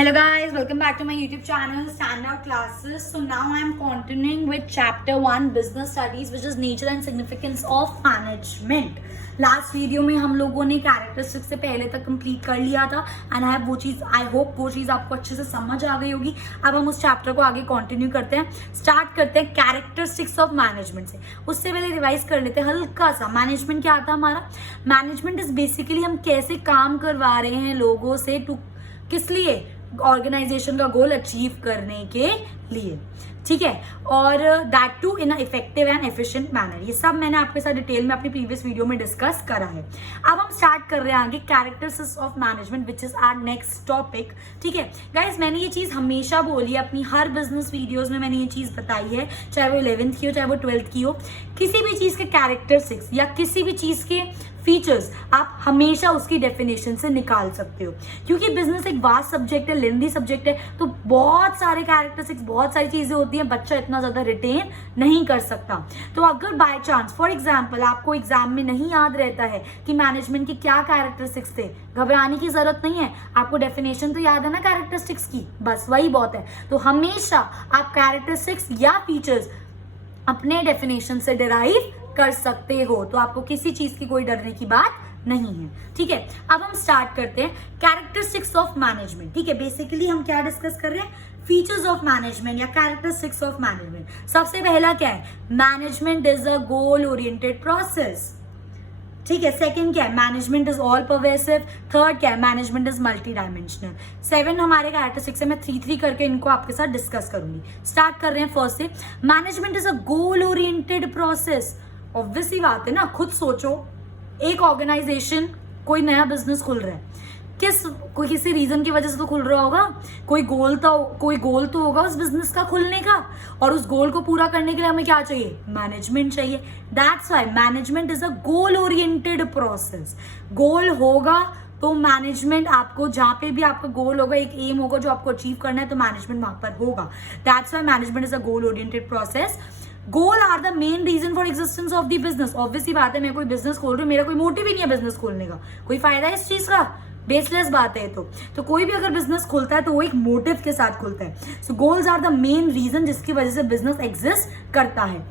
Hello guys, welcome back to my YouTube channel Standout Classes. So now I am continuing with chapter 1 Business Studies, which is Nature and Significance of Management. Last video में हम लोगों ने characteristics से पहले तक complete कर लिया था एंड आई होप वो चीज़ आपको अच्छे से समझ आ गई होगी. अब हम उस चैप्टर को आगे कंटिन्यू करते हैं. स्टार्ट करते हैं कैरेक्टरिस्टिक्स ऑफ मैनेजमेंट से. उससे पहले रिवाइज कर लेते हैं हल्का सा. मैनेजमेंट क्या आता है हमारा? मैनेजमेंट इज बेसिकली हम कैसे काम करवा रहे हैं लोगों से, टू किस लिए? ऑर्गेनाइजेशन का गोल अचीव करने के लिए. ठीक है, और that too in effective and efficient manner. ये सब मैंने आपके साथ डिटेल में अपनी प्रीवियस वीडियो में डिस्कस करा है. अब हम स्टार्ट कर रहे हैं आगे characteristics of management, which is our next topic. ठीक है गाइस, मैंने ये चीज हमेशा बोली है अपनी हर बिजनेस वीडियोस में. मैंने ये चीज बताई है, चाहे वो 11th की हो चाहे वो 12th की हो. किसी भी चीज के कैरेक्टरिस्टिक्स या किसी भी चीज के फीचर्स आप हमेशा उसकी डेफिनेशन से निकाल सकते हो, क्योंकि बिजनेस एक वास्ट सब्जेक्ट है, लेंथी सब्जेक्ट है, तो बहुत सारे कैरेक्टरिस्टिक्स, बहुत सारी चीजें होती हैं, बच्चा इतना ज्यादा रिटेन नहीं कर सकता. तो अगर बाय चांस फॉर एग्जांपल आपको एग्जाम में नहीं याद रहता है कि मैनेजमेंट के क्या कैरेक्टरिस्टिक्स थे, घबराने की जरूरत नहीं है. आपको डेफिनेशन तो याद है ना कैरेक्टरिस्टिक्स की, बस वही बहुत है. तो हमेशा आप कैरेक्टरिस्टिक्स या फीचर्स अपने डेफिनेशन से डिराइव कर सकते हो, तो आपको किसी चीज की कोई डरने की बात नहीं है. ठीक है, अब हम स्टार्ट करते हैं कैरेक्टरिस्टिक्स ऑफ मैनेजमेंट. ठीक है, बेसिकली हम क्या डिस्कस कर रहे हैं? फीचर्स ऑफ मैनेजमेंट या कैरेक्टरिस्टिक्स ऑफ मैनेजमेंट. सबसे पहला क्या है? Management is a goal oriented process. ठीक है, सेकंड क्या है? Management is all pervasive. Third क्या है? Management is multi dimensional. 7 हमारे कैरेक्टरिस्टिक्स है. मैं 3 करके इनको आपके साथ डिस्कस करूंगी. स्टार्ट कर रहे हैं फर्स्ट से. Management is a goal oriented process. Obviously बात है ना, खुद सोचो, एक ऑर्गेनाइजेशन कोई नया बिजनेस खुल रहा है, किसी रीजन की वजह से तो खुल रहा होगा. कोई गोल तो होगा उस बिजनेस का खुलने का, और उस गोल को पूरा करने के लिए हमें क्या चाहिए? मैनेजमेंट चाहिए. That's why management is a goal oriented process. Goal होगा तो मैनेजमेंट आपको, जहां पे भी आपका गोल होगा, एक एम होगा जो आपको अचीव करना है, तो मैनेजमेंट वहां पर होगा. That's why management is a goal oriented process. Goal are the main reason for existence of the business. Obviously बात है, मैं कोई बिजनेस खोल रही हूँ, मेरा कोई मोटिव ही नहीं है बिजनेस खोलने का. कोई फायदा है इस चीज का? बेसलेस बात है. तो कोई भी अगर बिजनेस खुलता है तो वो एक मोटिव के साथ खुलता है. So goals are the main reason जिसकी वजह से बिजनेस एग्जिस्ट करता है.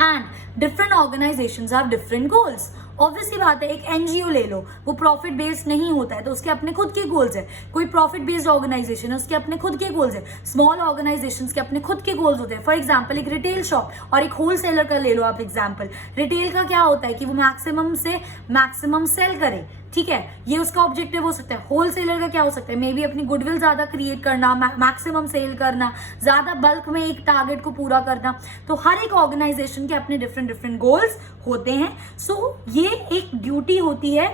And different organisations have different goals. Obviously बात है, एक एनजीओ ले लो, वो प्रॉफिट बेस्ड नहीं होता है, तो उसके अपने खुद के गोल्स है. कोई प्रॉफिट बेस्ड ऑर्गेनाइजेशन है, उसके अपने खुद के गोल्स है. स्मॉल ऑर्गेनाइजेशंस के अपने खुद के गोल्स होते हैं. फॉर एग्जांपल एक रिटेल शॉप और एक होलसेलर का ले लो आप एग्जांपल. रिटेल का क्या होता है कि वो मैक्सिमम से मैक्सिमम सेल करे. ठीक है, ये उसका ऑब्जेक्टिव हो सकता है. होलसेलर का क्या हो सकता है? मे बी अपनी गुडविल ज्यादा क्रिएट करना, मैक्सिमम सेल करना, ज्यादा बल्क में एक टारगेट को पूरा करना. तो हर एक ऑर्गेनाइजेशन के अपने डिफरेंट गोल्स होते हैं. सो ये एक ड्यूटी होती है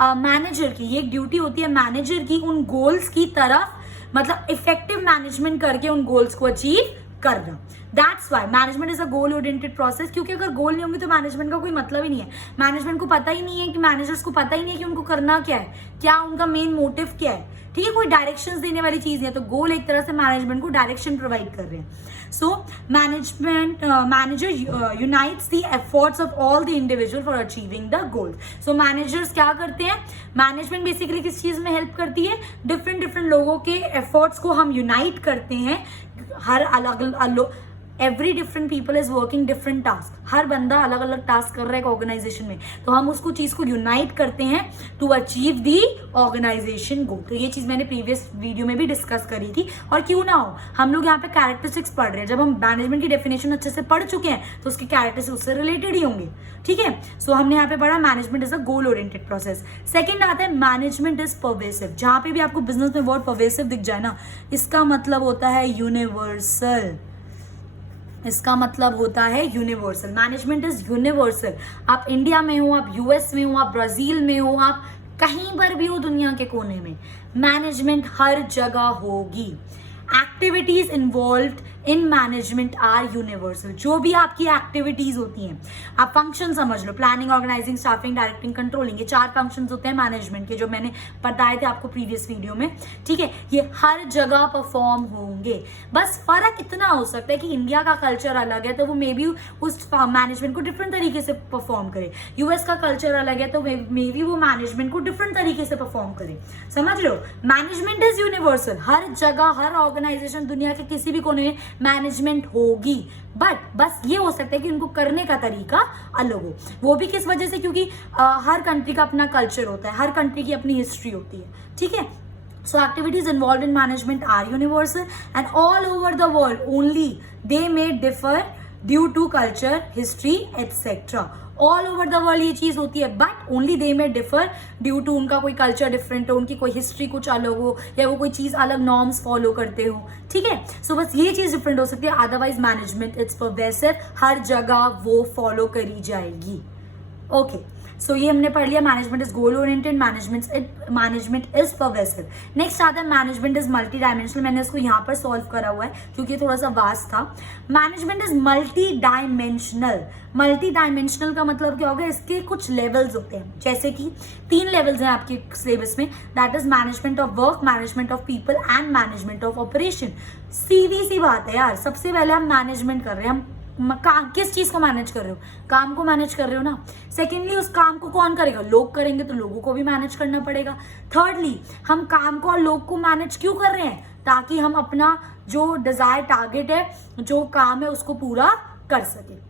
मैनेजर की. ये एक ड्यूटी होती है मैनेजर की उन गोल्स की तरफ, मतलब इफेक्टिव मैनेजमेंट करके उन गोल्स को अचीव करना. That's why management is a goal oriented process. क्योंकि अगर गोल नहीं होंगे तो मैनेजमेंट का कोई मतलब ही नहीं है. मैनेजमेंट को पता ही नहीं है कि मैनेजर्स को पता ही नहीं है कि उनको करना क्या है, क्या उनका मेन मोटिव क्या है. ठीक है, कोई डायरेक्शंस देने वाली चीज नहीं है. तो गोल एक तरह से मैनेजमेंट को डायरेक्शन प्रोवाइड कर रहे हैं. So manager unites the efforts of all the individual for achieving the goal. So managers क्या करते हैं? मैनेजमेंट बेसिकली किस चीज में हेल्प करती है? डिफरेंट लोगों के एफर्ट्स को हम यूनाइट करते हैं. हर अलग every different people is working different task. हर बंदा अलग अलग टास्क कर रहा है एक ऑर्गेनाइजेशन में, तो हम उसको चीज को यूनाइट करते हैं टू अचीव दी ऑर्गेनाइजेशन गोल. तो ये चीज मैंने प्रीवियस वीडियो में भी डिस्कस करी थी. और क्यों ना हो, हम लोग यहाँ पे कैरेक्टरिस्टिक्स पढ़ रहे हैं. जब हम मैनेजमेंट की डेफिनेशन अच्छे से पढ़ चुके हैं तो उसके कैरेक्टरिस्टिक्स उससे रिलेटेड ही होंगे. ठीक है, सो हमने यहाँ पे पढ़ा management is a goal oriented process. Second आता है मैनेजमेंट इज परवेसिव. जहां पे भी आपको बिजनेस में वर्ड परवेसिव दिख जाए ना, इसका मतलब होता है यूनिवर्सल. इसका मतलब होता है यूनिवर्सल. Management is universal. आप इंडिया में हो, आप यूएस में हो, आप ब्राजील में हो, आप कहीं पर भी हो दुनिया के कोने में, मैनेजमेंट हर जगह होगी. Activities involved in management are universal. जो भी आपकी एक्टिविटीज होती हैं, आप फंक्शन समझ लो, planning, organising, staffing, directing, controlling, ये 4 फंक्शंस होते हैं मैनेजमेंट के, जो मैंने बताए थे आपको प्रीवियस वीडियो में। ठीक है, ये हर जगह परफॉर्म होंगे। बस फर्क इतना हो सकता है कि इंडिया का कल्चर अलग है तो वो मे बी उस मैनेजमेंट को डिफरेंट तरीके से परफॉर्म करे, यूएस का कल्चर अलग है तो मे बी वो मैनेजमेंट को डिफरेंट तरीके से परफॉर्म करे। समझ लो, मैनेजमेंट इज यूनिवर्सल, हर जगह, हर ऑर्गेनाइजेशन, दुनिया के किसी भी कोने में मैनेजमेंट होगी, बट बस ये हो सकता है कि उनको करने का तरीका अलग हो। वो भी किस वजह से, क्योंकि हर कंट्री का अपना कल्चर होता है, हर कंट्री की अपनी हिस्ट्री होती है। ठीक है, so activities involved in management are universal and all over the world, only they may differ due to culture, history, etc. All over the world ये चीज होती है, बट ओनली दे में डिफर ड्यू टू उनका कोई culture different हो, उनकी कोई हिस्ट्री कुछ अलग हो, या वो कोई चीज अलग नॉर्म्स फॉलो करते हो। ठीक है, सो बस ये चीज डिफरेंट हो सकती है, अदरवाइज मैनेजमेंट इट्स परवेसिव, हर जगह वो फॉलो करी जाएगी। ओके, सो ये हमने पढ़ लिया, management is goal oriented, management is pervasive. Next आता है मैनेजमेंट इज मल्टी डायमेंशनल। मैंने इसको यहाँ पर सॉल्व करा हुआ है क्योंकि थोड़ा सा वास्ट था। Management is multi dimensional. Multi dimensional का मतलब क्या होगा, इसके कुछ लेवल्स होते हैं, जैसे कि 3 लेवल्स हैं आपके सिलेबस में, that is management of work, management of people and management of operation. सीधी सी बात है यार, सबसे पहले हम मैनेजमेंट कर रहे हैं, हम किस चीज को मैनेज कर रहे हो, काम को मैनेज कर रहे हो ना। सेकेंडली, उस काम को कौन करेगा, लोग करेंगे, तो लोगों को भी मैनेज करना पड़ेगा। थर्डली, हम काम को और लोग को मैनेज क्यों कर रहे हैं, ताकि हम अपना जो डिजायर टारगेट है, जो काम है, उसको पूरा कर सके।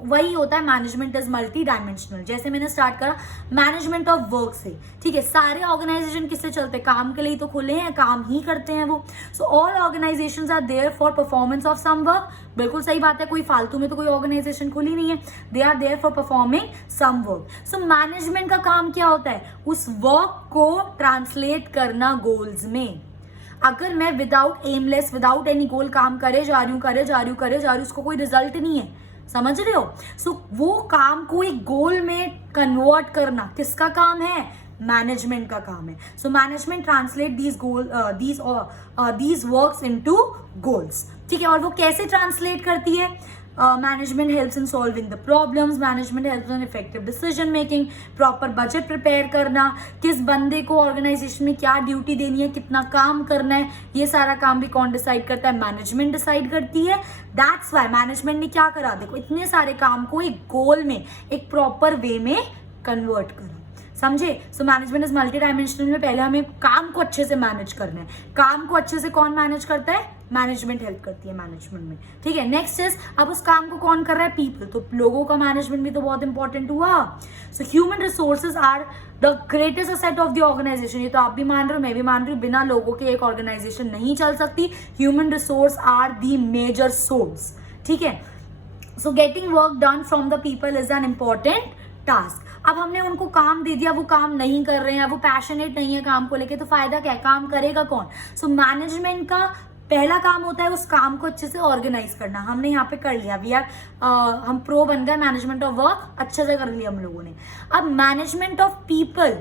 वही होता है मैनेजमेंट इज मल्टी डायमेंशनल। जैसे मैंने स्टार्ट करा मैनेजमेंट ऑफ वर्क से। ठीक है, सारे ऑर्गेनाइजेशन किससे चलते हैं, काम के लिए तो खुले हैं, काम ही करते हैं वो। So all organisations are there for performance of some work. बिल्कुल सही बात है, कोई फालतू में तो कोई ऑर्गेनाइजेशन खुली नहीं है, they are there for performing some work. So management का काम क्या होता है, उस वर्क को ट्रांसलेट करना गोल्स में। अगर मैं विदाउट एमलेस, विदाउट एनी गोल काम करे जा रही हूँ, उसको कोई रिजल्ट नहीं है, समझ रहे हो। सो वो काम को एक गोल में कन्वर्ट करना किसका काम है, मैनेजमेंट का काम है। So management translate these works into goals. ठीक है, और वो कैसे ट्रांसलेट करती है, management helps in solving the problems, management helps in effective decision making, proper budget prepare करना, किस बंदे को ऑर्गेनाइजेशन में क्या ड्यूटी देनी है, कितना काम करना है, ये सारा काम भी कौन डिसाइड करता है, मैनेजमेंट डिसाइड करती है। दैट्स वाई मैनेजमेंट ने क्या करा, देखो इतने सारे काम को एक गोल में, एक प्रॉपर वे में कन्वर्ट करा, समझे। So management is multi dimensional में पहले हमें काम को अच्छे से मैनेज करना है। काम को अच्छे से कौन मैनेज करता है, मैनेजमेंट हेल्प करती है मैनेजमेंट में। ठीक है, नेक्स्ट इज, अब उस काम को कौन कर रहा है, पीपल, तो लोगों का मैनेजमेंट भी तो बहुत इंपॉर्टेंट हुआ। So human resources are the greatest asset of the organisation. ये तो आप भी मान रहे हो, मैं भी मान रही हूँ, बिना लोगों के एक ऑर्गेनाइजेशन नहीं चल सकती। Human resource are the major source. ठीक है, so getting work done from the people is an important task. अब हमने उनको काम दे दिया, वो काम नहीं कर रहे हैं, वो पैशनेट नहीं है काम को लेके, तो फायदा क्या है, काम करेगा कौन। सो मैनेजमेंट का पहला काम होता है उस काम को अच्छे से ऑर्गेनाइज करना। हमने यहाँ पे कर लिया, हम प्रो बन गए, मैनेजमेंट ऑफ वर्क अच्छे से कर लिया हम लोगों ने। अब मैनेजमेंट ऑफ पीपल,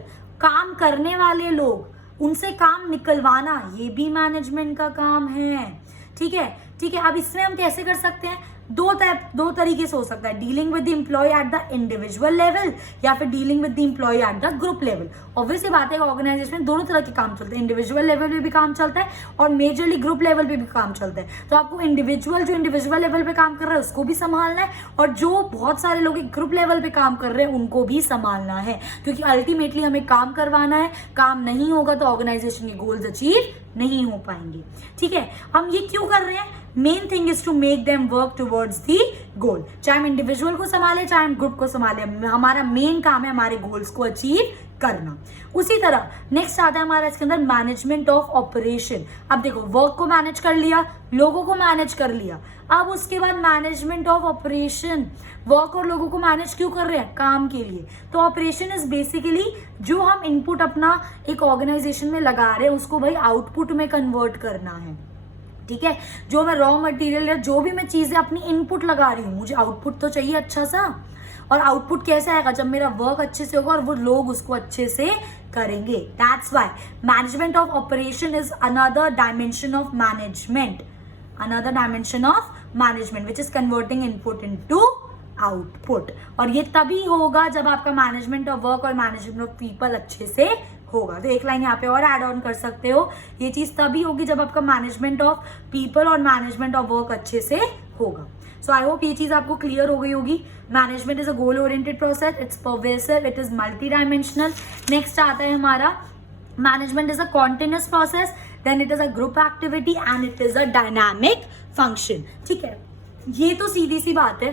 काम करने वाले लोग, उनसे काम निकलवाना, ये भी मैनेजमेंट का काम है। ठीक है, ठीक है। अब इसमें हम कैसे कर सकते हैं, दो तरीके से हो सकता है, dealing with the employee at the individual level या फिर dealing with the employee at the group level. Obviously बात है, ऑर्गेनाइजेशन में दोनों तरह के काम चलते हैं, इंडिविजुअल लेवल पे भी काम चलता है और मेजरली ग्रुप लेवल पे भी काम चलता है। तो आपको जो इंडिविजुअल लेवल पे काम कर रहा है उसको भी संभालना है, और जो बहुत सारे लोग ग्रुप लेवल पे काम कर रहे हैं उनको भी संभालना है, क्योंकि अल्टीमेटली हमें काम करवाना है। काम नहीं होगा तो ऑर्गेनाइजेशन के गोल्स अचीव नहीं हो पाएंगे। ठीक है, हम ये क्यों कर रहे हैं, main thing is to make them work towards the goal. चाहे हम इंडिविजुअल को संभाले चाहे हम ग्रुप को संभाले, हमारा मेन काम है हमारे गोल्स को अचीव करना। उसी तरह नेक्स्ट आता है हमारा इसके अंदर मैनेजमेंट ऑफ ऑपरेशन। अब देखो, वर्क को मैनेज कर लिया, लोगों को मैनेज कर लिया, अब उसके बाद मैनेजमेंट ऑफ ऑपरेशन। वर्क और लोगों को मैनेज क्यों कर रहे हैं, काम के लिए। तो ऑपरेशन इज बेसिकली जो हम इनपुट अपना एक ऑर्गेनाइजेशन में लगा रहे हैं उसको भाई आउटपुट में कन्वर्ट करना है। ठीक है, जो मैं रॉ मटेरियल या जो भी मैं चीजें अपनी इनपुट लगा रही हूँ, मुझे आउटपुट तो चाहिए अच्छा सा। और आउटपुट कैसे आएगा? जब मेरा वर्क अच्छे से होगा और वो लोग उसको अच्छे से करेंगे. That's why management of operation is another dimension of management, another dimension of management which is converting input into output. और ये तभी होगा जब आपका मैनेजमेंट ऑफ वर्क और मैनेजमेंट ऑफ पीपल अच्छे से होगा. तो एक लाइन यहाँ पे और ऐड ऑन कर सकते हो, ये चीज तभी होगी जब आपका मैनेजमेंट ऑफ पीपल और मैनेजमेंट ऑफ वर्क अच्छे से होगा. सो आई होप ये चीज आपको क्लियर हो गई होगी. Management is a goal oriented process, it's pervasive, it is multi dimensional. Next आता है हमारा management is a continuous process, then it is a group activity and it is a dynamic function. ठीक है, ये तो सीधी सी बात है.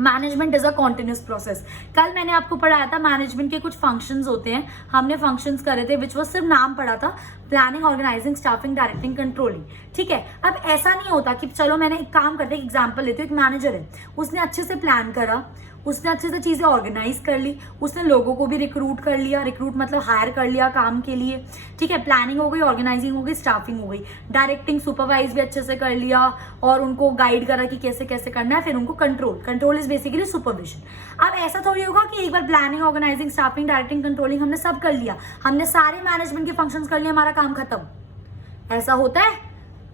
Management is a continuous process. कल मैंने आपको पढ़ाया था मैनेजमेंट के कुछ फंक्शंस होते हैं, हमने फंक्शंस करे थे विच वो सिर्फ नाम पढ़ा था, planning, organising, staffing, directing, controlling. ठीक है, अब ऐसा नहीं होता कि चलो मैंने एक काम करते, एक एग्जाम्पल लेते हो, एक मैनेजर है, उसने अच्छे से प्लान करा, उसने अच्छे से चीजें ऑर्गेनाइज कर ली, उसने लोगों को भी रिक्रूट कर लिया, रिक्रूट मतलब हायर कर लिया काम के लिए. ठीक है, प्लानिंग हो गई, ऑर्गेनाइजिंग हो गई, स्टाफिंग हो गई, डायरेक्टिंग, सुपरवाइज भी अच्छे से कर लिया और उनको गाइड करा कि कैसे कैसे करना है, फिर उनको कंट्रोल इज बेसिकली सुपरविजन. अब ऐसा थोड़ी होगा कि एक बार planning, organising, staffing, directing, controlling हमने सब कर लिया, हमने सारे मैनेजमेंट के फंक्शंस कर लिए, हमारा काम खत्म. ऐसा होता है?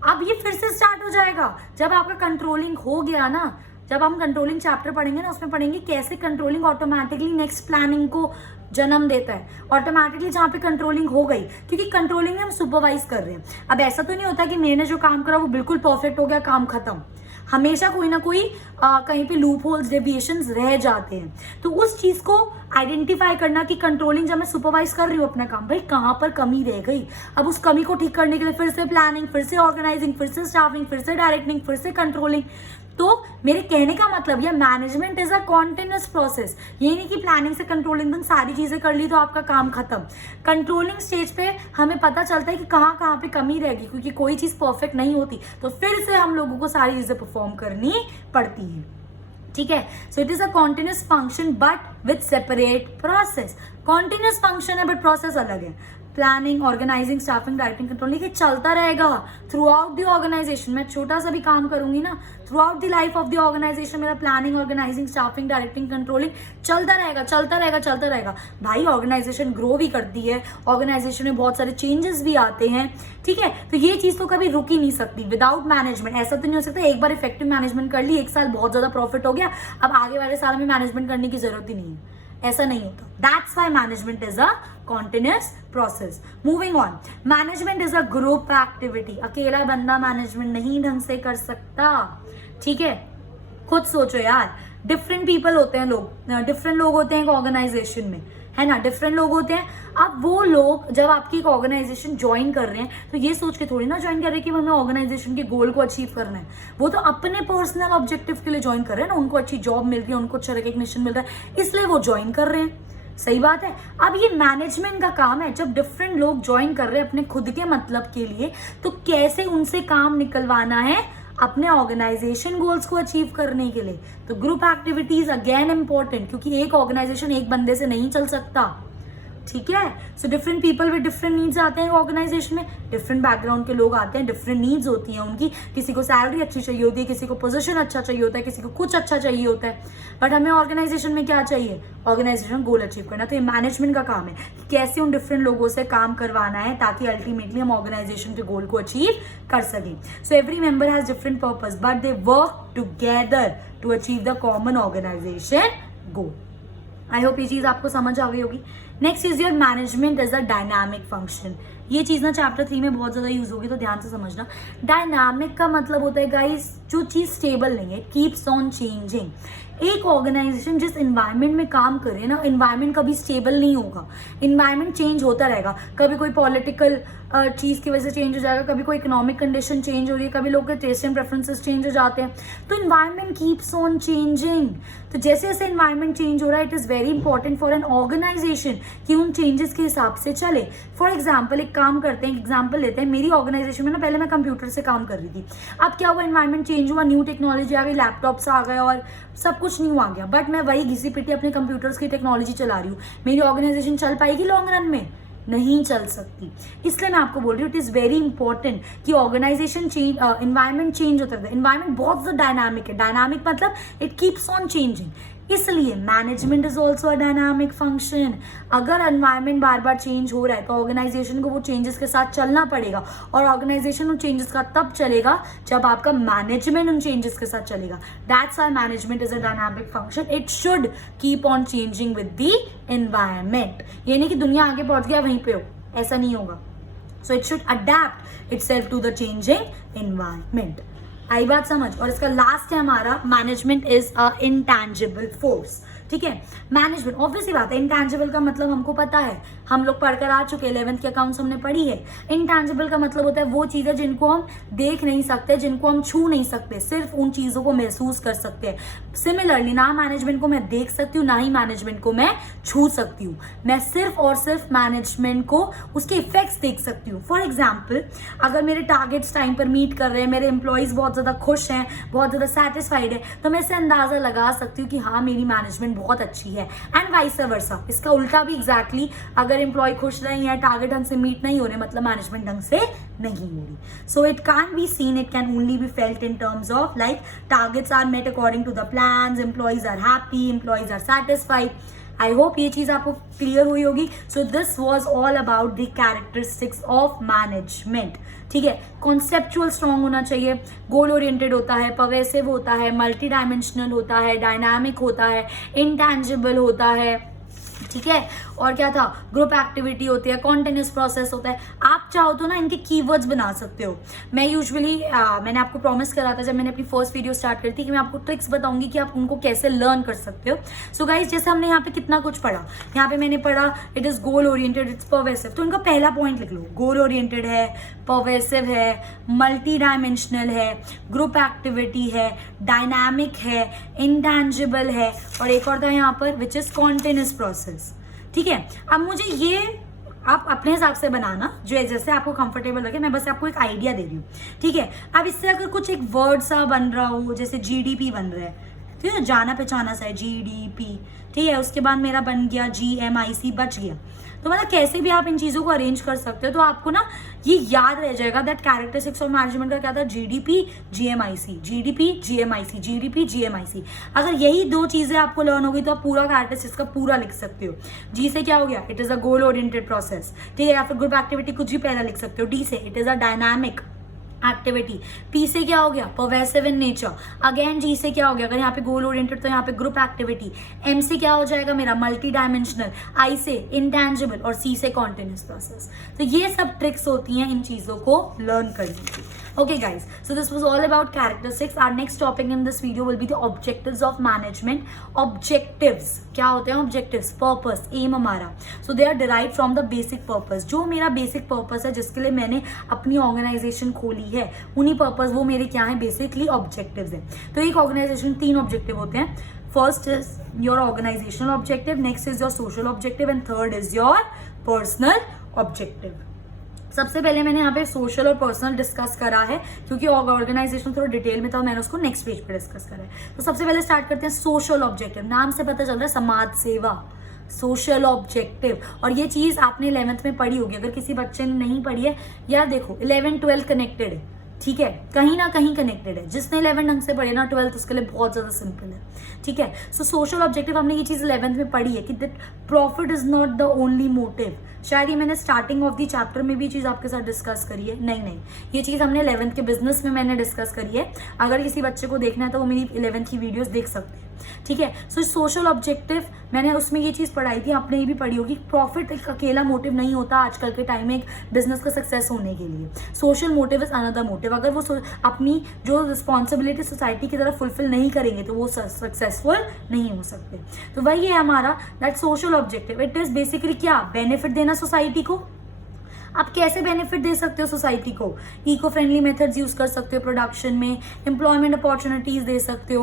अब ये फिर से स्टार्ट हो जाएगा जब आपका कंट्रोलिंग हो गया ना. जब हम कंट्रोलिंग चैप्टर पढ़ेंगे ना, उसमें पढ़ेंगे कैसे कंट्रोलिंग ऑटोमेटिकली नेक्स्ट प्लानिंग को जन्म देता है. ऑटोमेटिकली जहाँ पे कंट्रोलिंग हो गई, क्योंकि कंट्रोलिंग में हम सुपरवाइज कर रहे हैं. अब ऐसा तो नहीं होता कि मैंने जो काम करा वो बिल्कुल परफेक्ट हो गया, काम खत्म. हमेशा कोई ना कोई कहीं पे लूप होल्स, डेविएशंस रह जाते हैं. तो उस चीज को आइडेंटिफाई करना कि कंट्रोलिंग जब मैं सुपरवाइज कर रही हूँ अपना काम, भाई कहाँ पर कमी रह गई. अब उस कमी को ठीक करने के लिए फिर से प्लानिंग, फिर से ऑर्गेनाइजिंग, फिर से स्टाफिंग, फिर से डायरेक्टिंग, फिर से कंट्रोलिंग. तो मेरे कहने का मतलब यह management is a continuous process. ये नहीं कि प्लानिंग से कंट्रोलिंग तक सारी चीजें कर ली तो आपका काम खत्म. कंट्रोलिंग स्टेज पे हमें पता चलता है कि कहाँ कहाँ पे कमी रहेगी, क्योंकि कोई चीज परफेक्ट नहीं होती, तो फिर से हम लोगों को सारी चीजें परफॉर्म करनी पड़ती है. ठीक है, so it is a continuous function but with separate process. Continuous function है बट प्रोसेस अलग है. Planning, organising, staffing, directing, controlling, ये चलता रहेगा थ्रू आउट द ऑर्गेनाइजेशन. मैं छोटा सा भी काम करूंगी ना, throughout the life of the organisation मेरा planning, organising, staffing, directing, controlling चलता रहेगा, चलता रहेगा, चलता रहेगा. भाई ऑर्गेनाइजेशन ग्रो भी करती है, ऑर्गेनाइजेशन में बहुत सारे चेंजेस भी आते हैं. ठीक है, तो ये चीज तो कभी रुक ही नहीं सकती विदाउट मैनेजमेंट. ऐसा तो नहीं हो सकता एक बार इफेक्टिव मैनेजमेंट कर ली, एक साल बहुत ज्यादा प्रॉफिट हो गया, अब आगे वाले साल में मैनेजमेंट करने की जरूरत ही नहीं है. ऐसा नहीं होता. That's why management is a continuous process. Moving on, management is a group activity. अकेला बंदा मैनेजमेंट नहीं ढंग से कर सकता. ठीक है, खुद सोचो यार, डिफरेंट पीपल होते हैं, डिफरेंट लोग होते हैं एक ऑर्गेनाइजेशन में, है ना, डिफरेंट लोग होते हैं. अब वो लोग जब आपकी एक ऑर्गेनाइजेशन ज्वाइन कर रहे हैं तो ये सोच के थोड़ी ना ज्वाइन कर रहे हैं कि हमें ऑर्गेनाइजेशन के गोल को अचीव करना है. वो तो अपने पर्सनल ऑब्जेक्टिव के लिए ज्वाइन कर रहे हैं ना, उनको अच्छी जॉब मिल रही है, उनको अच्छा रिकग्निशन मिल रहा है, इसलिए वो ज्वाइन कर रहे हैं. सही बात है. अब ये मैनेजमेंट का काम है, जब डिफरेंट लोग ज्वाइन कर रहे हैं अपने खुद के मतलब के लिए, तो कैसे उनसे काम निकलवाना है अपने ऑर्गेनाइजेशन गोल्स को अचीव करने के लिए. तो ग्रुप एक्टिविटीज अगेन इंपॉर्टेंट, क्योंकि एक ऑर्गेनाइजेशन एक बंदे से नहीं चल सकता. ठीक है, so different people with different needs आते हैं ऑर्गेनाइजेशन में, डिफरेंट बैकग्राउंड के लोग आते हैं, डिफरेंट नीड्स होती हैं उनकी. किसी को सैलरी अच्छी चाहिए होती है, किसी को पोजीशन अच्छा चाहिए होता है, किसी को कुछ अच्छा चाहिए होता है. बट हमें ऑर्गेनाइजेशन में क्या चाहिए? ऑर्गेनाइजेशन गोल अचीव करना. तो ये मैनेजमेंट का काम है कि कैसे उन डिफरेंट लोगों से काम करवाना है ताकि अल्टीमेटली हम ऑर्गेनाइजेशन के गोल को अचीव कर सकें. So every member has different purpose but they work together to achieve the common organisation goal. I hope ये चीज आपको समझ आ गई होगी. Next is your management as a dynamic function. ये चीज ना चैप्टर 3 में बहुत ज्यादा यूज होगी, तो ध्यान से समझना. डायनामिक का मतलब होता है गाइस, जो चीज स्टेबल नहीं है, कीप्स ऑन चेंजिंग. एक ऑर्गेनाइजेशन जिस एनवायरनमेंट में काम कर रही है ना, एनवायरनमेंट कभी स्टेबल नहीं होगा. एनवायरनमेंट चेंज होता रहेगा. कभी कोई पॉलिटिकल चीज की वजह से चेंज हो जाएगा, कभी कोई इकोनॉमिक कंडीशन चेंज हो रही है, कभी लोग के टेस्ट एंड प्रेफरेंसेस चेंज हो जाते हैं. तो एनवायरनमेंट कीप्स ऑन चेंजिंग. तो जैसे जैसे एनवायरनमेंट चेंज हो रहा है, it is very important for an organisation कि उन चेंजेस के हिसाब से चले. फॉर एग्जाम्पल एक काम करते हैं, एग्जाम्पल लेते हैं. मेरी ऑर्गेनाइजेशन में ना पहले मैं कंप्यूटर से काम कर रही थी. अब क्या हुआ, एनवायरनमेंट चेंज हुआ, न्यू टेक्नोलॉजी आ गई, लैपटॉप्स आ गए और सब कुछ न्यू आ गया. बट मैं वही घिसी पिटी अपने कंप्यूटर्स की टेक्नोलॉजी चला रही हूँ. मेरी ऑर्गेनाइजेशन चल पाएगी लॉन्ग रन में? नहीं चल सकती. इसलिए मैं आपको बोल रही हूँ इट इज वेरी इंपॉर्टेंट कि ऑर्गेनाइजेशन चेंज, एनवायरनमेंट चेंज होता है. एनवायरनमेंट बहुत ज्यादा डायनामिक है. डायनामिक मतलब इट कीप्स ऑन चेंजिंग. इसलिए management is also a dynamic function. अगर एनवायरमेंट बार बार चेंज हो रहा है तो ऑर्गेनाइजेशन को वो चेंजेस के साथ चलना पड़ेगा, और ऑर्गेनाइजेशन उन चेंजेस का तब चलेगा जब आपका मैनेजमेंट उन चेंजेस के साथ चलेगा। That's why management is a dynamic function, it should keep on changing with the environment. ये नहीं कि दुनिया आगे पहुंच गया वहीं पे हो, ऐसा नहीं होगा। So it should adapt itself to the changing environment. आई बात समझ। और इसका लास्ट है हमारा management is a intangible force. ठीक है, मैनेजमेंट ऑब्वियसली बात है, इंटैंजिबल का मतलब हमको पता है, हम लोग पढ़कर आ चुके हैं, 11th के अकाउंट्स हमने पढ़ी है। इंटैंजिबल का मतलब होता है वो चीजें जिनको हम देख नहीं सकते, जिनको हम छू नहीं सकते, सिर्फ उन चीजों को महसूस कर सकते हैं। सिमिलरली ना मैनेजमेंट को मैं देख सकती हूँ, ना ही मैनेजमेंट को मैं छू सकती हूँ। मैं सिर्फ और सिर्फ मैनेजमेंट को उसके इफेक्ट्स देख सकती हूँ। फॉर एग्जाम्पल, अगर मेरे टारगेट्स टाइम पर मीट कर रहे हैं, मेरे एम्प्लॉयज बहुत ज्यादा खुश हैं, बहुत ज्यादा सेटिस्फाइड है, तो मैं इससे अंदाजा लगा सकती हूँ कि हाँ मेरी मैनेजमेंट बहुत अच्छी है। एंड वाइस वर्सा, इसका उल्टा भी एग्जैक्टली, अगर एम्प्लॉय खुश नहीं है, टारगेट ढंग से मीट नहीं हो रहे, मतलब मैनेजमेंट ढंग से नहीं हो रही। So it can be seen, it can only be felt in terms of like targets are met according to the plans, employees are happy, employees are satisfied. I hope ये चीज आपको क्लियर हुई होगी। So this was all about the characteristics of management. ठीक है, conceptual strong होना चाहिए, goal oriented होता है, पर्वेसिव होता है, मल्टी डायमेंशनल होता है, डायनामिक होता है, इंटैंजिबल होता है। ठीक है, और क्या था, ग्रुप एक्टिविटी होती है, कॉन्टिन्यूस प्रोसेस होता है। आप चाहो तो ना इनके कीवर्ड्स बना सकते हो। मैं यूजुअली मैंने आपको प्रॉमिस करा था जब मैंने अपनी फर्स्ट वीडियो स्टार्ट करी थी कि मैं आपको ट्रिक्स बताऊंगी कि आप उनको कैसे लर्न कर सकते हो। सो गाइज, जैसे हमने यहाँ पे कितना कुछ पढ़ा, यहाँ पे मैंने पढ़ा it is goal oriented, it's pervasive. तो इनका पहला पॉइंट लिख लो, गोल ओरिएंटेड है, पर्वेसिव है, मल्टी डायमेंशनल है, ग्रुप एक्टिविटी है, डायनामिक है, इंटैंजिबल है, और एक और था यहाँ पर विच इज कॉन्टिन्यूस प्रोसेस। ठीक है, अब मुझे ये आप अपने हिसाब से बनाना जो जैसे आपको कंफर्टेबल लगे, मैं बस आपको एक आइडिया दे रही हूँ। ठीक है, अब इससे अगर कुछ एक वर्ड सा बन रहा हो, जैसे जीडीपी बन रहा है, ठीक है, जाना पहचाना सा है जीडीपी, ठीक है, उसके बाद मेरा बन गया जीएमआईसी, बच गया। तो मतलब कैसे भी आप इन चीज़ों को अरेंज कर सकते हो, तो आपको ना ये याद रह जाएगा दैट कैरेक्टरिस्टिक्स ऑफ मैनेजमेंट का क्या था, जीडीपी जीएमआईसी, जीडीपी जीएमआईसी, जीडीपी जीएमआईसी। अगर यही दो चीज़ें आपको लर्न होगी तो आप पूरा कैरेक्टरिस्टिक्स का पूरा लिख सकते हो। जी से क्या हो गया, it is a goal oriented process. ठीक है, या फिर ग्रुप एक्टिविटी कुछ भी पहला लिख सकते हो। डी से it is a dynamic activity. P से क्या हो गया, पर्वेसिव इन नेचर। अगेन जी से क्या हो गया, अगर यहाँ पे गोल ओरिएंटेड तो यहाँ पे ग्रुप एक्टिविटी। एम से क्या हो जाएगा मेरा, मल्टी डायमेंशनल। आई से इंटैंजिबल, और सी से कॉन्टिन्यूस प्रोसेस। तो ये सब ट्रिक्स होती हैं इन चीजों को लर्न करने की। Okay guys, so this was all about characteristics. Our next topic in this video will be the objectives of management. Objectives क्या होते हैं, objectives, purpose, aim हमारा. So they are derived from the basic purpose. जो मेरा basic purpose है जिसके लिए मैंने अपनी organization खोली है, उन्हीं purpose वो मेरे क्या है, basically objectives है। तो एक organization 3 objective होते हैं. First is your organizational objective, next is your social objective, and third is your personal objective. सबसे पहले मैंने यहाँ पे सोशल और पर्सनल डिस्कस करा है क्योंकि ऑर्गेनाइजेशन थोड़ा डिटेल में था, मैंने उसको नेक्स्ट पेज पे डिस्कस करा है। तो सबसे पहले स्टार्ट करते हैं सोशल ऑब्जेक्टिव। नाम से पता चल रहा है समाज सेवा, सोशल ऑब्जेक्टिव। और ये चीज आपने 11th में पढ़ी होगी, अगर किसी बच्चे ने नहीं पढ़ी है, यार देखो 11 12 कनेक्टेड है, ठीक है, कहीं ना कहीं कनेक्टेड है। जिसने 11 ढंग से पढ़े ना 12th, उसके लिए बहुत ज्यादा सिंपल है, ठीक है। सो सोशल ऑब्जेक्टिव हमने ये चीज 11th में पढ़ी है कि that profit is not the only motive. शायद ये मैंने स्टार्टिंग ऑफ द चैप्टर में भी चीज आपके साथ डिस्कस करी है, नहीं, ये चीज हमने 11th के बिजनेस में मैंने डिस्कस करी है। अगर किसी बच्चे को देखना है तो वो मेरी 11th की वीडियोस देख सकते हैं, ठीक है। सो सोशल ऑब्जेक्टिव मैंने उसमें ये चीज पढ़ाई थी, आपने ये भी पढ़ी होगी। प्रॉफिट एक अकेला मोटिव नहीं होता आजकल के टाइम में एक बिजनेस का सक्सेस होने के लिए। Social motive is another motive. अगर वो अपनी जो रिस्पॉन्सिबिलिटी सोसाइटी की तरफ फुलफिल नहीं करेंगे तो वो सक्सेसफुल नहीं हो सकते। तो वही है हमारा that social objective. It is basically क्या, बेनिफिट देना सोसाइटी को। आप कैसे बेनिफिट दे सकते हो सोसाइटी को, इको फ्रेंडली मेथड्स यूज कर सकते हो प्रोडक्शन में, एम्प्लॉयमेंट अपॉर्चुनिटीज दे सकते हो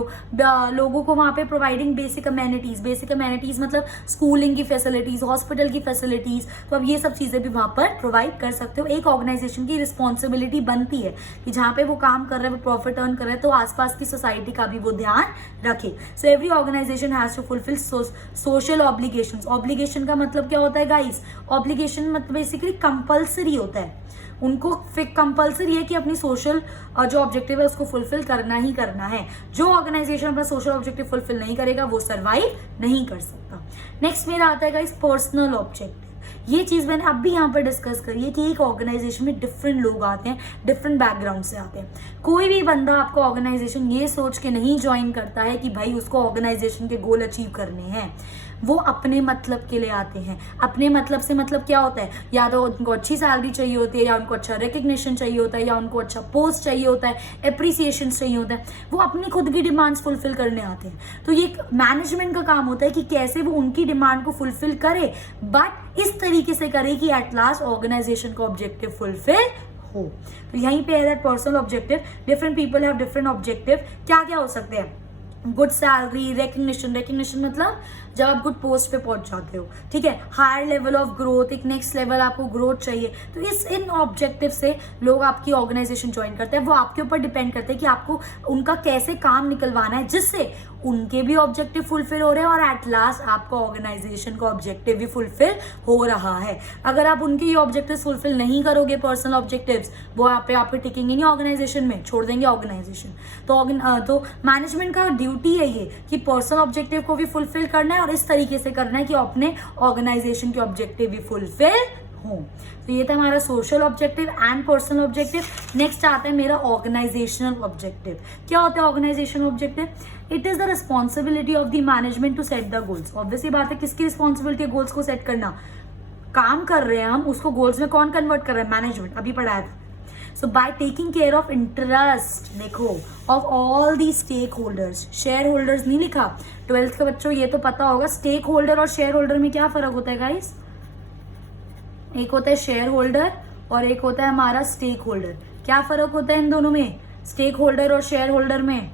लोगों को वहाँ पे, प्रोवाइडिंग बेसिक अमेनिटीज मतलब स्कूलिंग की फैसिलिटीज, हॉस्पिटल की फैसिलिटीज। तो अब ये सब चीजें भी वहाँ पर प्रोवाइड कर सकते हो। एक ऑर्गेनाइजेशन की रिस्पॉन्सिबिलिटी बनती है कि जहाँ पे वो काम कर रहे हैं, वो प्रॉफिट अर्न कर रहे हैं, तो आसपास की सोसाइटी का भी वो ध्यान रखे। So every organisation has to fulfil social obligations. Obligation का मतलब क्या होता है गाइस, ऑब्लिगेशन मतलब बेसिकली कंपल्सरी होता है। उनको फिक कंपल्सरी है कि अपनी सोशल जो ऑब्जेक्टिव है उसको फुलफिल करना ही करना है। जो ऑर्गेनाइजेशन अपना सोशल ऑब्जेक्टिव फुलफिल नहीं करेगा वो सर्वाइव नहीं कर सकता। नेक्स्ट मेरा आता है गाइस पर्सनल ऑब्जेक्टिव। ये चीज मैंने अब भी यहाँ पर डिस्कस करी है कि एक ऑर्गेनाइजेशन में डिफरेंट लोग आते हैं, डिफरेंट बैकग्राउंड से आते हैं। कोई भी बंदा आपको ऑर्गेनाइजेशन ये सोच के नहीं ज्वाइन करता है कि भाई उसको ऑर्गेनाइजेशन के गोल अचीव करने हैं। वो अपने मतलब के लिए आते हैं। अपने मतलब से मतलब क्या होता है, या तो उनको अच्छी सैलरी चाहिए होती है, या उनको अच्छा रिकग्निशन चाहिए होता है, या उनको अच्छा पोस्ट चाहिए होता है, एप्रिसिएशन चाहिए होता है। वो अपनी खुद की डिमांड्स फुलफिल करने आते हैं। तो ये मैनेजमेंट का काम होता है कि कैसे वो उनकी डिमांड को फुलफिल करे, बट इस तरीके से करे कि एट लास्ट ऑर्गेनाइजेशन का ऑब्जेक्टिव फुलफिल हो। तो यहीं पे है that personal objective. Different people have different objective. क्या क्या हो सकते हैं, गुड सैलरी, रिकग्निशन। रिकग्निशन मतलब जब आप गुड पोस्ट पे पहुंच जाते हो, ठीक है। हायर लेवल ऑफ ग्रोथ, एक नेक्स्ट लेवल आपको ग्रोथ चाहिए। तो इन ऑब्जेक्टिव से लोग आपकी ऑर्गेनाइजेशन ज्वाइन करते हैं। वो आपके ऊपर डिपेंड करते हैं कि आपको उनका कैसे काम निकलवाना है जिससे उनके भी ऑब्जेक्टिव फुलफिल हो रहे हैं और एट लास्ट आपका ऑर्गेनाइजेशन का ऑब्जेक्टिव भी फुलफिल हो रहा है। अगर आप उनके ये ऑब्जेक्टिव्स फुलफिल नहीं करोगे, पर्सनल ऑब्जेक्टिव्स, वो आप पे टिकेंगे नहीं ऑर्गेनाइजेशन में, छोड़ देंगे ऑर्गेनाइजेशन। तो मैनेजमेंट का ड्यूटी है ये कि पर्सनल ऑब्जेक्टिव को भी फुलफिल करना है और इस तरीके से करना है कि अपने ऑर्गेनाइजेशन के ऑब्जेक्टिव भी फुलफिल हो। तो ये था हमारा social objective and personal objective. Next आता है मेरा ऑर्गेनाइजेशनल ऑब्जेक्टिव। क्या होता है organisational objective? It is the responsibility of the management to set the goals. Obviously बात है, किसकी रिस्पॉन्सिबिलिटी है गोल्स को सेट करना? काम कर रहे हैं हम, उसको गोल्स में कौन कन्वर्ट कर रहा है? मैनेजमेंट। अभी पढ़ाया था। So by taking care of interest, देखो, of all the stakeholders. Shareholders नहीं लिखा, 12th के बच्चों ये तो पता होगा। स्टेक होल्डर और शेयर होल्डर में क्या फर्क होता है गाइस? एक होता है शेयर होल्डर और एक होता है हमारा स्टेक होल्डर। क्या फर्क होता है इन दोनों में, स्टेक होल्डर और शेयर होल्डर में?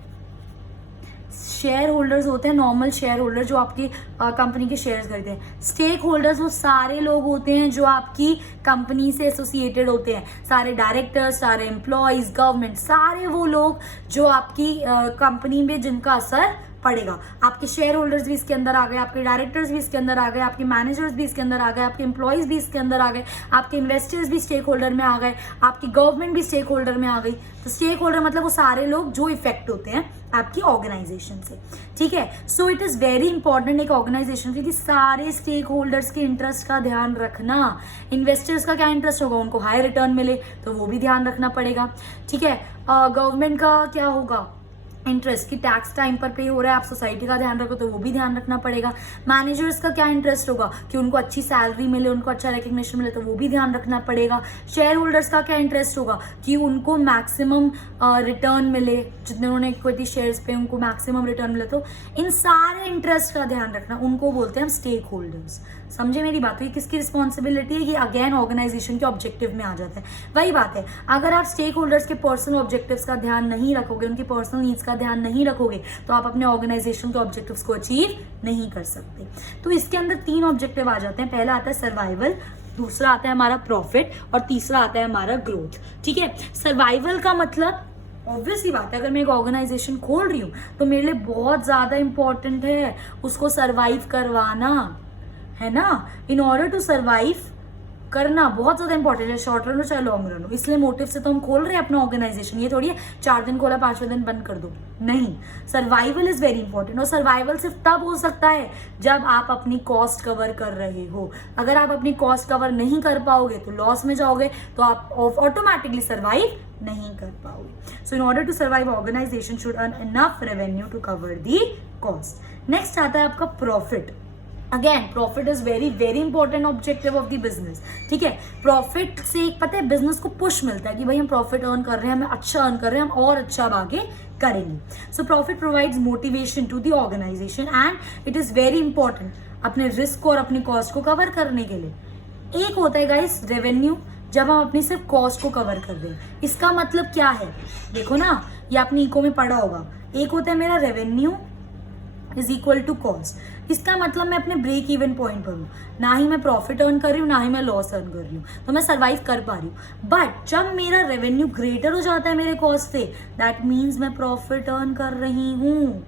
शेयर होल्डर्स होते हैं नॉर्मल शेयर होल्डर जो आपकी कंपनी के शेयर्स खरीदते हैं। स्टेक होल्डर्स वो सारे लोग होते हैं जो आपकी कंपनी से एसोसिएटेड होते हैं, सारे डायरेक्टर्स, सारे एम्प्लॉयज, गवर्नमेंट, सारे वो लोग जो आपकी कंपनी में जिनका असर पड़ेगा। आपके शेयर होल्डर्स भी इसके अंदर आ गए, आपके डायरेक्टर्स भी इसके अंदर आ गए, आपके मैनेजर्स भी इसके अंदर आ गए, आपके एम्प्लॉयज भी इसके अंदर आ गए, आपके इन्वेस्टर्स भी स्टेक होल्डर में आ गए, आपकी गवर्नमेंट भी स्टेक होल्डर में आ गई। तो स्टेक होल्डर मतलब वो सारे लोग जो इफेक्ट होते हैं आपकी ऑर्गेनाइजेशन से, ठीक है। So it is very important एक ऑर्गेनाइजेशन के कि सारे स्टेक होल्डर्स के इंटरेस्ट का ध्यान रखना। इन्वेस्टर्स का क्या इंटरेस्ट होगा, उनको हाई रिटर्न मिले, तो वो भी ध्यान रखना पड़ेगा, ठीक है। गवर्नमेंट का क्या होगा इंटरेस्ट की टैक्स टाइम पर पे हो रहा है, आप सोसाइटी का ध्यान रखो, तो वो भी ध्यान रखना पड़ेगा। मैनेजर्स का क्या इंटरेस्ट होगा कि उनको अच्छी सैलरी मिले, उनको अच्छा रिकग्निशन मिले, तो वो भी ध्यान रखना पड़ेगा। शेयर होल्डर्स का क्या इंटरेस्ट होगा कि उनको मैक्सिमम रिटर्न मिले, जितने उन्होंने इक्विटी शेयर्स पे उनको मैक्सिमम रिटर्न मिले। तो इन सारे इंटरेस्ट का ध्यान रखना, उनको बोलते हैं हम स्टेक होल्डर्स। समझे मेरी बात? तो ये किसकी रिस्पॉन्सिबिलिटी है? ये अगेन ऑर्गेनाइजेशन के ऑब्जेक्टिव में आ जाता है। वही बात है, अगर आप स्टेक होल्डर्स के पर्सनल ऑब्जेक्टिव्स का ध्यान नहीं रखोगे, उनकी पर्सनल नीड्स का ध्यान नहीं रखोगे, तो आप अपने ऑर्गेनाइजेशन के ऑब्जेक्टिव्स को अचीव नहीं कर सकते। तो इसके अंदर 3 ऑब्जेक्टिव आ जाते हैं। पहला आता है सर्वाइवल, दूसरा आता है हमारा प्रॉफिट और तीसरा आता है हमारा ग्रोथ, ठीक है। सर्वाइवल का मतलब ऑब्वियसली बात है, अगर मैं एक ऑर्गेनाइजेशन खोल रही हूँ तो मेरे लिए बहुत ज्यादा इंपॉर्टेंट है उसको सर्वाइव करवाना, है ना। इन ऑर्डर टू सर्वाइव करना बहुत ज्यादा इंपॉर्टेंट है, शॉर्ट रन हो चाहे लॉन्ग रन हो। इसलिए मोटिव से तो हम खोल रहे हैं अपना ऑर्गेनाइजेशन। ये थोड़ी है 4 दिन खोला 5वें दिन बंद कर दो, नहीं। सर्वाइवल इज वेरी इंपॉर्टेंट और सर्वाइवल सिर्फ तब हो सकता है जब आप अपनी कॉस्ट कवर कर रहे हो। अगर आप अपनी कॉस्ट कवर नहीं कर पाओगे तो लॉस में जाओगे, तो आप ऑटोमेटिकली सर्वाइव नहीं कर पाओगे। So in order to survive organisation should earn enough revenue to cover the cost. Next आता है आपका profit. Again profit is very very important objective of the business, ठीक है। प्रॉफिट से एक पता है बिजनेस को पुश मिलता है कि भाई हम प्रॉफिट अर्न कर रहे हैं, हमें अच्छा अर्न कर रहे हैं, हम और अच्छा आगे करेंगे। So profit provides motivation to the organisation and it is very important अपने रिस्क को और अपनी कॉस्ट को कवर करने के लिए। एक होता है गाइस रेवेन्यू, जब हम अपनी सिर्फ कॉस्ट को कवर कर रहे हैं। इसका मतलब क्या है, देखो ना, ये आपने इको में पढ़ा होगा। एक होता है मेरा revenue is equal to cost. इसका मतलब मैं अपने ब्रेक इवन पॉइंट पर हूँ, ना ही मैं प्रॉफिट अर्न कर रही हूँ ना ही मैं लॉस अर्न कर रही हूँ, तो मैं सर्वाइव कर पा रही हूँ। बट जब मेरा रेवेन्यू ग्रेटर हो जाता है मेरे कॉस्ट से, दैट मीन्स मैं प्रॉफिट अर्न कर रही हूँ।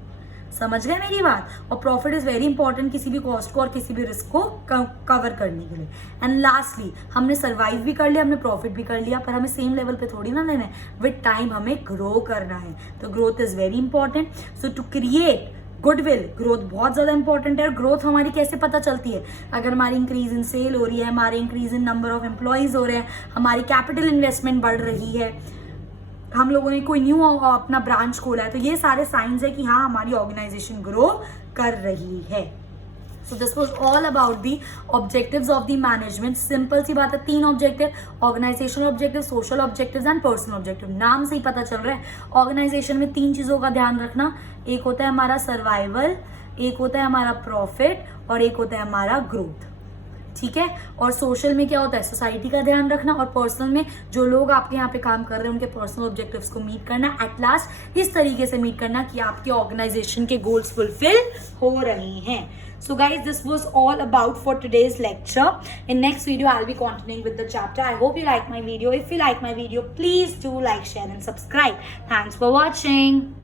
समझ गए मेरी बात? और प्रॉफिट इज वेरी इंपॉर्टेंट किसी भी कॉस्ट को और किसी भी रिस्क को कवर करने के लिए। एंड लास्टली, हमने सर्वाइव भी कर लिया, हमने प्रॉफिट भी कर लिया, पर हमें सेम लेवल पे थोड़ी ना लेना है। विद टाइम हमें ग्रो करना है, तो growth is very important. So to create goodwill, growth बहुत ज्यादा इंपॉर्टेंट है। और ग्रोथ हमारी कैसे पता चलती है? अगर हमारी इंक्रीज इन सेल हो रही है, हमारे increase in number of employees हो रहे हैं, हमारी कैपिटल इन्वेस्टमेंट बढ़ रही है, हम लोगों ने कोई न्यू अपना ब्रांच खोला है, तो ये सारे साइंस है कि हाँ हमारी ऑर्गेनाइजेशन ग्रो कर रही है। So this was all about the objectives of the management. Simple सी बात है, 3 objective, organisational objective, social objectives and personal objective. नाम से ही पता चल रहा है ऑर्गेनाइजेशन में 3 चीजों का ध्यान रखना। एक होता है हमारा सर्वाइवल, एक होता है हमारा प्रॉफिट और एक होता है हमारा ग्रोथ। ठीक है, और सोशल में क्या होता है? सोसाइटी का ध्यान रखना, और पर्सनल में जो लोग आपके यहाँ पे काम कर रहे हैं उनके पर्सनल ऑब्जेक्टिव्स को मीट करना। एट लास्ट इस तरीके से मीट करना कि आपके ऑर्गेनाइजेशन के गोल्स फुलफिल हो रहे हैं। So guys, this was all about for today's lecture. In next video, I'll be continuing with the chapter. I hope you like my video. If you like my video, please do like, share and subscribe. Thanks for watching.